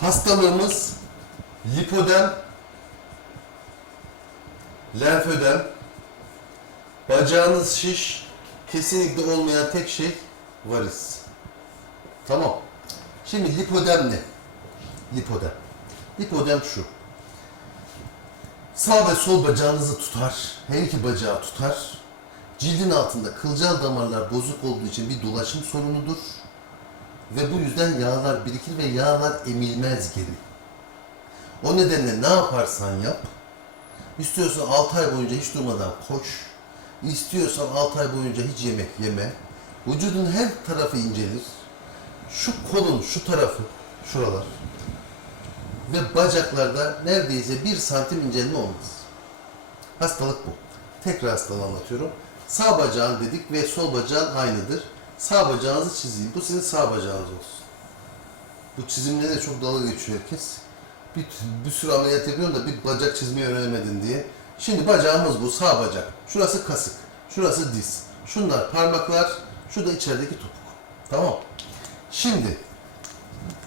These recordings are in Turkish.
Hastalığımız lipodem, lenfödem, bacağınız şiş, kesinlikle olmayan tek şey varis. Tamam. Şimdi lipodem ne? Lipodem. Lipodem şu. Sağ ve sol bacağınızı tutar. Her iki bacağı tutar. Cildin altında kılcal damarlar bozuk olduğu için bir dolaşım sorunudur. Ve bu yüzden yağlar birikir ve yağlar emilmez geri. O nedenle ne yaparsan yap, istiyorsan 6 ay boyunca hiç durmadan koş, istiyorsan 6 ay boyunca hiç yemek yeme, vücudun her tarafı incelir, şu kolun şu tarafı, şuralar ve bacaklarda neredeyse bir santim incelme olmaz. Hastalık bu. Tekrar hastalığı anlatıyorum. Sağ bacağın dedik ve sol bacağın aynıdır. Sağ bacağınızı çizeyim. Bu sizin sağ bacağınız olsun. Bu çizimle de çok dalga geçiyor herkes. Bir, bir sürü ameliyat yapıyorum da bir bacak çizmeyi öğrenemedin diye. Şimdi bacağımız bu sağ bacak. Şurası kasık. Şurası diz. Şunlar parmaklar. Şu da içerideki topuk. Tamam. Şimdi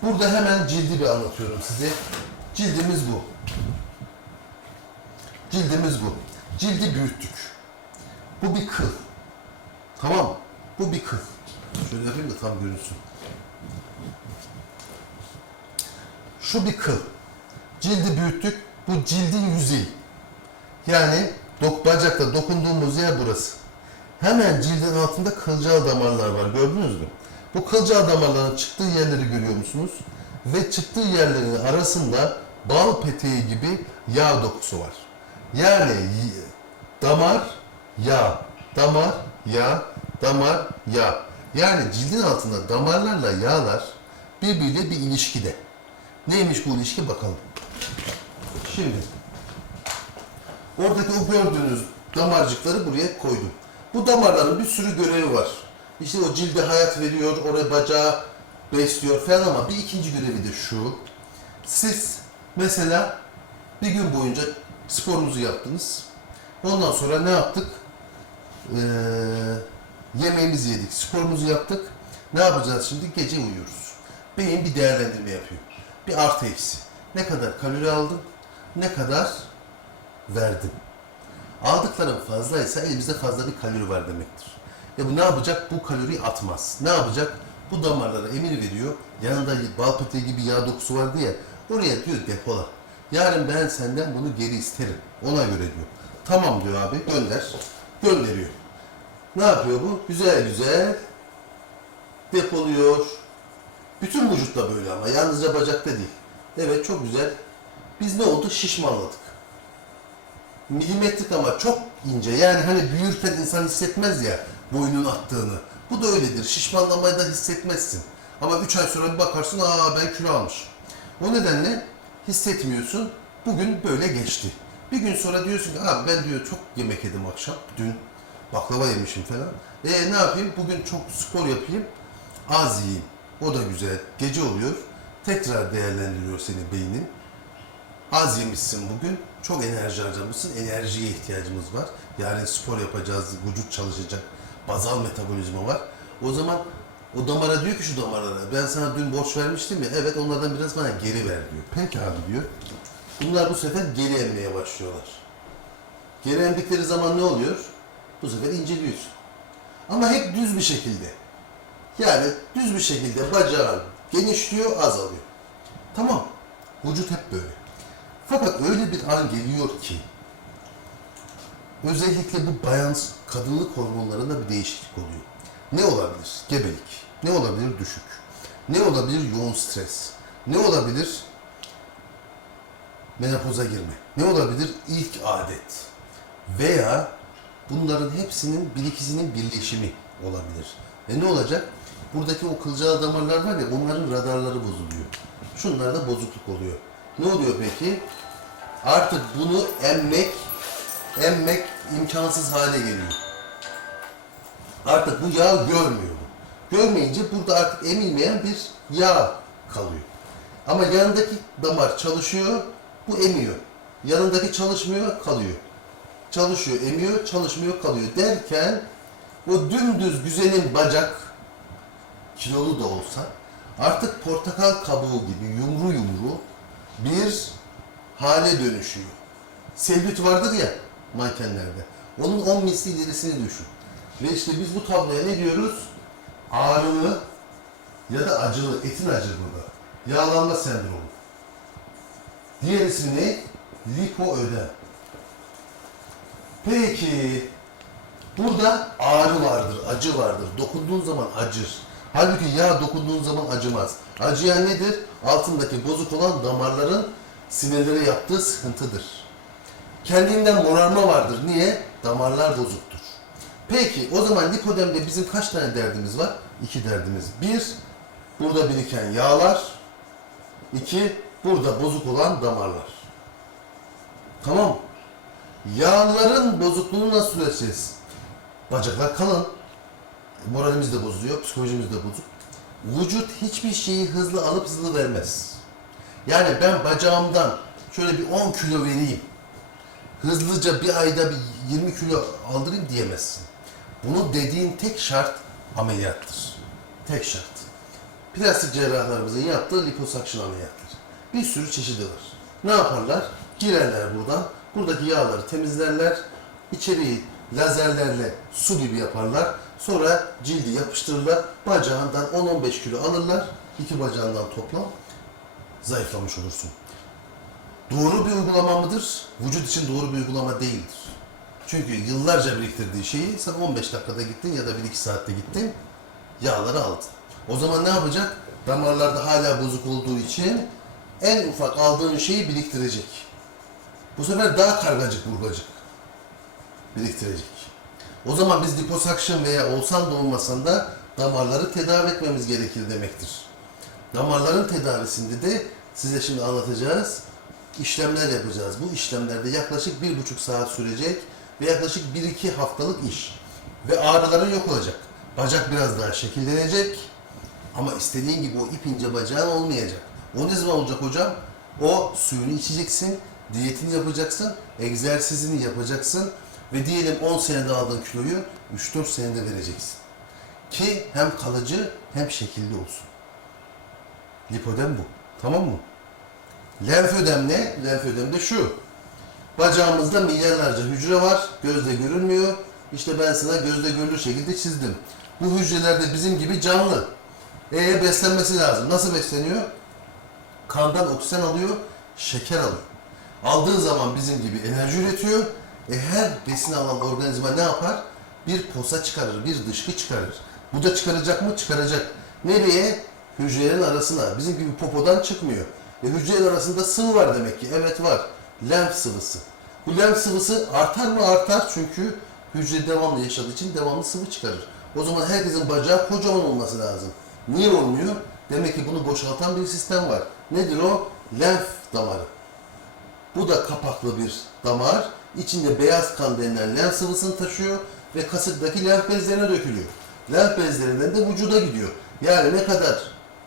burada hemen cildi bir anlatıyorum size. Cildimiz bu. Cildimiz bu. Cildi büyüttük. Bu bir kıl. Tamam? Bu bir kıl. Şöyle yapayım da tam görünsün. Şu bir kıl. Cildi büyüttük. Bu cildin yüzeyi. Yani dok bacakta dokunduğumuz yer burası. Hemen cildin altında kılcal damarlar var. Gördünüz mü? Bu kılcal damarların çıktığı yerleri görüyor musunuz? Ve çıktığı yerlerin arasında bal peteği gibi yağ dokusu var. Yani damar, yağ, damar, yağ, damar, yağ. Yani cildin altında damarlarla yağlar birbiriyle bir ilişkide. Neymiş bu ilişki bakalım. Şimdi oradaki o gördüğünüz damarcıkları buraya koydum. Bu damarların bir sürü görevi var. İşte o cilde hayat veriyor, oraya bacağı besliyor falan ama bir ikinci görevi de şu. Siz mesela bir gün boyunca sporunuzu yaptınız. Ondan sonra ne yaptık? Ee, yemeğimizi yedik, sporumuzu yaptık. Ne yapacağız şimdi? Gece uyuyoruz. Beyin bir değerlendirme yapıyor. Bir artı eksi. Ne kadar kalori aldın? Ne kadar verdin? Aldıkların fazlaysa elimizde fazla bir kalori var demektir. E bu ne yapacak? Bu kaloriyi atmaz. Ne yapacak? Bu damarlara emir veriyor. Yanında bal peteği gibi yağ dokusu vardı ya. Oraya diyor depola. Yarın ben senden bunu geri isterim. Ona göre diyor. Tamam diyor abi gönder. Gönderiyor. Ne yapıyor bu? Güzel güzel depoluyor. Bütün vücutta böyle ama yalnızca bacakta değil. Evet çok güzel. Biz ne oldu? Şişmanladık. Milimetrik ama çok ince. Yani hani büyürken insan hissetmez ya boynun attığını. Bu da öyledir. Şişmanlamayı da hissetmezsin. Ama 3 ay sonra bir bakarsın aa ben kilo almışım. O nedenle hissetmiyorsun. Bugün böyle geçti. Bir gün sonra diyorsun ki abi ben diyor çok yemek yedim akşam. Dün baklava yemişim falan. E ne yapayım? Bugün çok spor yapayım. Az yiyeyim. O da güzel. Gece oluyor. Tekrar değerlendiriyor seni beynin. Az yemişsin bugün. Çok enerji harcamışsın. Enerjiye ihtiyacımız var. Yani spor yapacağız, vücut çalışacak. Bazal metabolizma var. O zaman o damara diyor ki şu damarlara ben sana dün borç vermiştim ya evet onlardan biraz bana geri ver diyor. Peki abi diyor. Bunlar bu sefer geri emmeye başlıyorlar. Geri emdikleri zaman ne oluyor? Bu sefer inceliyorsun. Ama hep düz bir şekilde. Yani düz bir şekilde bacağın genişliyor, azalıyor. Tamam. Vücut hep böyle. Fakat öyle bir an geliyor ki özellikle bu bayan kadınlık hormonlarında bir değişiklik oluyor. Ne olabilir? Gebelik. Ne olabilir? Düşük. Ne olabilir? Yoğun stres. Ne olabilir? Menopoza girme. Ne olabilir? İlk adet. Veya bunların hepsinin bir ikisinin birleşimi olabilir. Ve ne olacak? Buradaki o kılcal damarlar var ya onların radarları bozuluyor. Şunlarda bozukluk oluyor. Ne oluyor peki? Artık bunu emmek emmek imkansız hale geliyor. Artık bu yağ görmüyor. Görmeyince burada artık emilmeyen bir yağ kalıyor. Ama yanındaki damar çalışıyor, bu emiyor. Yanındaki çalışmıyor, kalıyor. Çalışıyor, emiyor, çalışmıyor, kalıyor derken o dümdüz güzelim bacak kilolu da olsa artık portakal kabuğu gibi yumru yumru bir hale dönüşüyor. Selülit vardır ya mankenlerde. Onun 10 misli ilerisini düşün. Ve işte biz bu tabloya ne diyoruz? Ağrılı ya da acılı, etin acı burada. Yağlanma sendromu. Diğer ismi ne? Lipoödem. Peki, burada ağrı vardır, acı vardır. Dokunduğun zaman acır. Halbuki yağ dokunduğun zaman acımaz. Acıyan nedir? Altındaki bozuk olan damarların sinirlere yaptığı sıkıntıdır. Kendinden morarma vardır. Niye? Damarlar bozuktur. Peki o zaman lipodemde bizim kaç tane derdimiz var? İki derdimiz. Bir, burada biriken yağlar. İki, burada bozuk olan damarlar. Tamam. Yağların bozukluğunu nasıl ölçeceğiz? Bacaklar kalın. Moralimiz de bozuluyor, psikolojimiz de bozuk. Vücut hiçbir şeyi hızlı alıp hızlı vermez. Yani ben bacağımdan şöyle bir 10 kilo vereyim. Hızlıca bir ayda bir 20 kilo aldırayım diyemezsin. Bunu dediğin tek şart ameliyattır. Tek şart. Plastik cerrahlarımızın yaptığı liposuction ameliyatları. Bir sürü çeşidi var. Ne yaparlar? Girerler buradan. Buradaki yağları temizlerler. İçeriği lazerlerle su gibi yaparlar. Sonra cildi yapıştırırlar. Bacağından 10-15 kilo alırlar. İki bacağından toplam zayıflamış olursun. Doğru bir uygulama mıdır? Vücut için doğru bir uygulama değildir. Çünkü yıllarca biriktirdiği şeyi sen 15 dakikada gittin ya da 1-2 saatte gittin, yağları aldın. O zaman ne yapacak? Damarlarda hala bozuk olduğu için en ufak aldığın şeyi biriktirecek. Bu sefer daha kargacık burgacık biriktirecek. O zaman biz liposuction veya olsan da olmasan da damarları tedavi etmemiz gerekir demektir. Damarların tedavisinde de size şimdi anlatacağız. işlemler yapacağız. Bu işlemlerde yaklaşık bir buçuk saat sürecek ve yaklaşık bir iki haftalık iş. Ve ağrıların yok olacak. Bacak biraz daha şekillenecek ama istediğin gibi o ip ince bacağın olmayacak. O ne zaman olacak hocam? O suyunu içeceksin, diyetini yapacaksın, egzersizini yapacaksın ve diyelim 10 senede aldığın kiloyu 3-4 senede vereceksin. Ki hem kalıcı hem şekilli olsun. Lipodem bu. Tamam mı? Lenfödem ne? Lenfödem de şu. Bacağımızda milyarlarca hücre var. Gözle görünmüyor. İşte ben sana gözle görülür şekilde çizdim. Bu hücreler de bizim gibi canlı. E beslenmesi lazım. Nasıl besleniyor? Kandan oksijen alıyor, şeker alıyor. Aldığı zaman bizim gibi enerji üretiyor. E her besin alan organizma ne yapar? Bir posa çıkarır, bir dışkı çıkarır. Bu da çıkaracak mı? Çıkaracak. Nereye? Hücrelerin arasına. Bizim gibi popodan çıkmıyor. E hücrelerin arasında sıvı var demek ki. Evet var. Lenf sıvısı. Bu lenf sıvısı artar mı? Artar çünkü hücre devamlı yaşadığı için devamlı sıvı çıkarır. O zaman herkesin bacağı kocaman olması lazım. Niye olmuyor? Demek ki bunu boşaltan bir sistem var. Nedir o? Lenf damarı. Bu da kapaklı bir damar. İçinde beyaz kan denilen lenf sıvısını taşıyor ve kasıktaki lenf bezlerine dökülüyor. Lenf bezlerinden de vücuda gidiyor. Yani ne kadar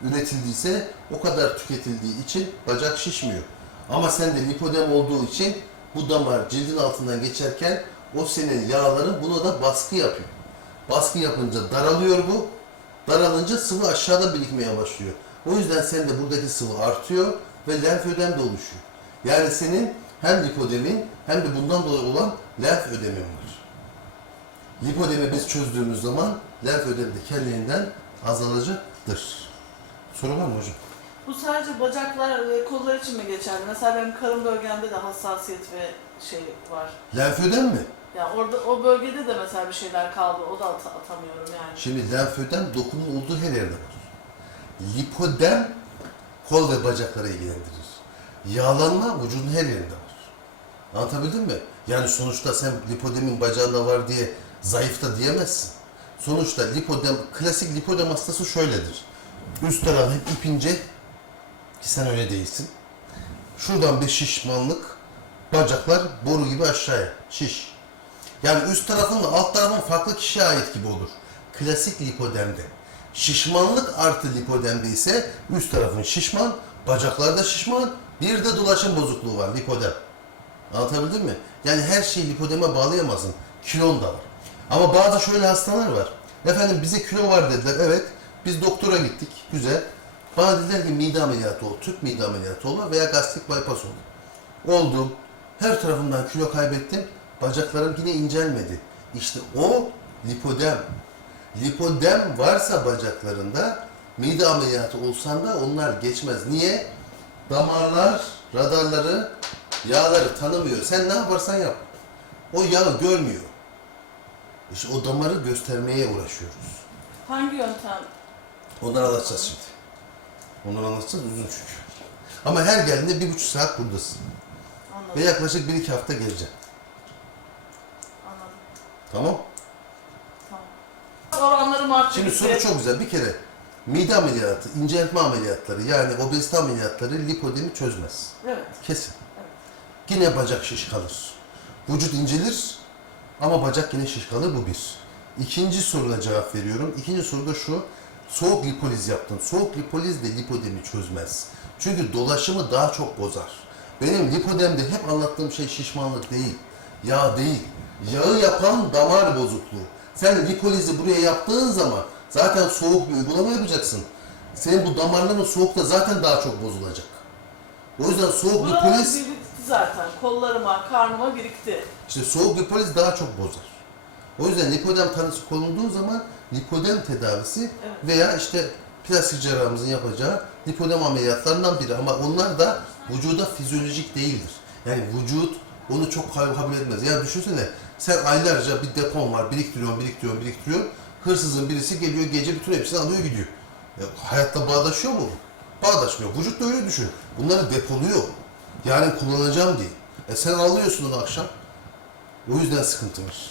üretildiyse o kadar tüketildiği için bacak şişmiyor. Ama sende lipodem olduğu için bu damar cildin altından geçerken o senin yağların buna da baskı yapıyor. Baskı yapınca daralıyor bu. Daralınca sıvı aşağıda birikmeye başlıyor. O yüzden sende buradaki sıvı artıyor ve lenfödem de oluşuyor. Yani senin hem lipodemin hem de bundan dolayı olan lenf ödemin var. Lipodemi biz çözdüğümüz zaman lenf ödemi de kendiliğinden azalacaktır. Soru var mı hocam? Bu sadece bacaklar ve kollar için mi geçerli? Mesela benim karın bölgemde de hassasiyet ve şey var. Lenfödem mi? Yani orada o bölgede de mesela bir şeyler kaldı. O da at- atamıyorum yani. Şimdi lenfödem dokunun olduğu her yerde var. Lipodem kol ve bacaklara ilgilendirir. Yağlanma vücudun her yerinde var. Anlatabildim mi? Yani sonuçta sen lipodemin bacağında var diye zayıf da diyemezsin. Sonuçta lipodem, klasik lipodem hastası şöyledir. Üst tarafı hep ip ince, ki sen öyle değilsin. Şuradan bir şişmanlık, bacaklar boru gibi aşağıya, şiş. Yani üst tarafınla alt tarafın farklı kişiye ait gibi olur. Klasik lipodemde. Şişmanlık artı lipodemde ise üst tarafın şişman, bacaklar da şişman, bir de dolaşım bozukluğu var lipodem. Anlatabildim mi? Yani her şeyi lipodeme bağlayamazsın. Kilon da var. Ama bazı şöyle hastalar var. Efendim bize kilo var dediler. Evet. Biz doktora gittik. Güzel. Bana dediler ki mide ameliyatı ol, tüp mide ameliyatı ol veya gastrik bypass ol. Oldum. Her tarafımdan kilo kaybettim. Bacaklarım yine incelmedi. İşte o lipodem. Lipodem varsa bacaklarında mide ameliyatı olsan da onlar geçmez. Niye? Damarlar, radarları, yağları tanımıyor. Sen ne yaparsan yap. O yağı görmüyor. İşte o damarı göstermeye uğraşıyoruz. Hangi yöntem? Onları anlatacağız şimdi. Onları anlatacağız uzun çünkü. Ama her geldiğinde bir buçuk saat buradasın. Anladım. Ve yaklaşık bir iki hafta geleceksin. Anladım. Tamam? Tamam. Oranları martı Şimdi soru çok güzel. Bir kere mide ameliyatı, inceltme ameliyatları yani obezite ameliyatları lipodemi çözmez. Evet. Kesin. Evet. Yine bacak şiş kalır. Vücut incelir ama bacak yine şiş kalır. Bu bir. İkinci soruna cevap veriyorum. İkinci soru da şu. Soğuk lipoliz yaptın. Soğuk lipoliz de lipodemi çözmez. Çünkü dolaşımı daha çok bozar. Benim lipodemde hep anlattığım şey şişmanlık değil. Yağ değil. Yağı yapan damar bozukluğu. Sen lipolizi buraya yaptığın zaman zaten soğuk bir uygulama yapacaksın. Senin bu damarların soğukta zaten daha çok bozulacak. O yüzden soğuk Buralar lipoliz birikti zaten. Kollarıma, karnıma birikti. işte soğuk lipoliz daha çok bozar. O yüzden lipodem tanısı konulduğu zaman lipodem tedavisi veya işte plastik cerrahımızın yapacağı lipodem ameliyatlarından biri ama onlar da vücuda fizyolojik değildir. Yani vücut onu çok kab- kabul etmez. Yani düşünsene sen aylarca bir depon var biriktiriyorsun, biriktiriyorsun, biriktiriyorsun. Hırsızın birisi geliyor gece bütün hepsini alıyor gidiyor. Ya, hayatta bağdaşıyor mu? Bağdaşmıyor. Vücut da öyle düşün. Bunları depoluyor. Yarın kullanacağım diye. E sen alıyorsun onu akşam. O yüzden sıkıntı var.